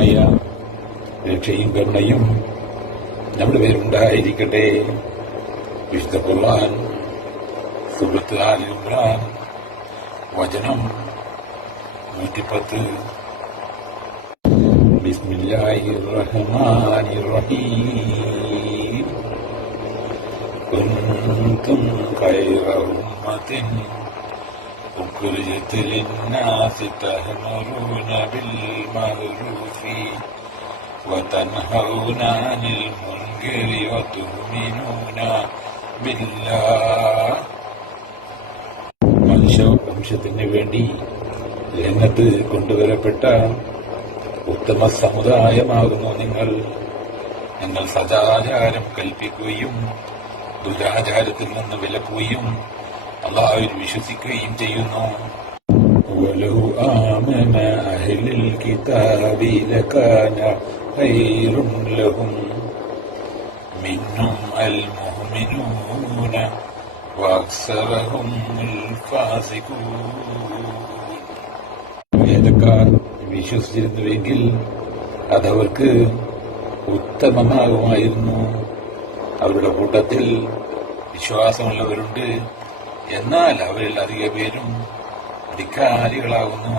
പരിപൂർണമായ രക്ഷയും കരുണയും നമ്മുടെ പേരുണ്ടായിരിക്കട്ടെ. വിശുദ്ധ ഖുർആൻ സൂറത്ത് ആൽ ഇംറാൻ വചനം 110. ബിസ്മില്ലാഹിർ റഹ്മാനിർ റഹീം. കുൻതും ഖൈറ ഉമ്മത്തിൻ ഉഖ്രിജത് ലിന്നാസി തഅ്മുറൂന ബിൽ മഅ്റൂഫി വതൻഹൗന അനിൽ മുൻകരി വതുഅ്മിനൂന ബില്ലാഹ്. മനുഷ്യവംശത്തിന് വേണ്ടി രംഗത്ത് കൊണ്ടുവരപ്പെട്ട ഉത്തമ സമുദായമാകുന്നു നിങ്ങൾ. നിങ്ങൾ സദാചാരം കൽപ്പിക്കുകയും ദുരാചാരത്തിൽ നിന്ന് വിലക്കുകയും അല്ലാഹുവിൽ വിശ്വസിക്കുകയും ചെയ്യുന്നു. വലൗ ആമന അഹ്ലുൽ കിതാബി ലകാന ഖൈറുൻ ലഹും മിൻഹും അൽ മുഅ്മിനൂന വഅക്സറഹും അൽ ഫാസിഖൂൻ. വേദക്കാർ വിശ്വസിച്ചിരുന്നുവെങ്കിൽ അതവർക്ക് ഉത്തമമാകുമായിരുന്നു. അവരുടെ കൂട്ടത്തിൽ വിശ്വാസമുള്ളവരുണ്ട്, എന്നാൽ അവരിൽ അധിക പേരും ധിക്കാരികളാകുന്നു.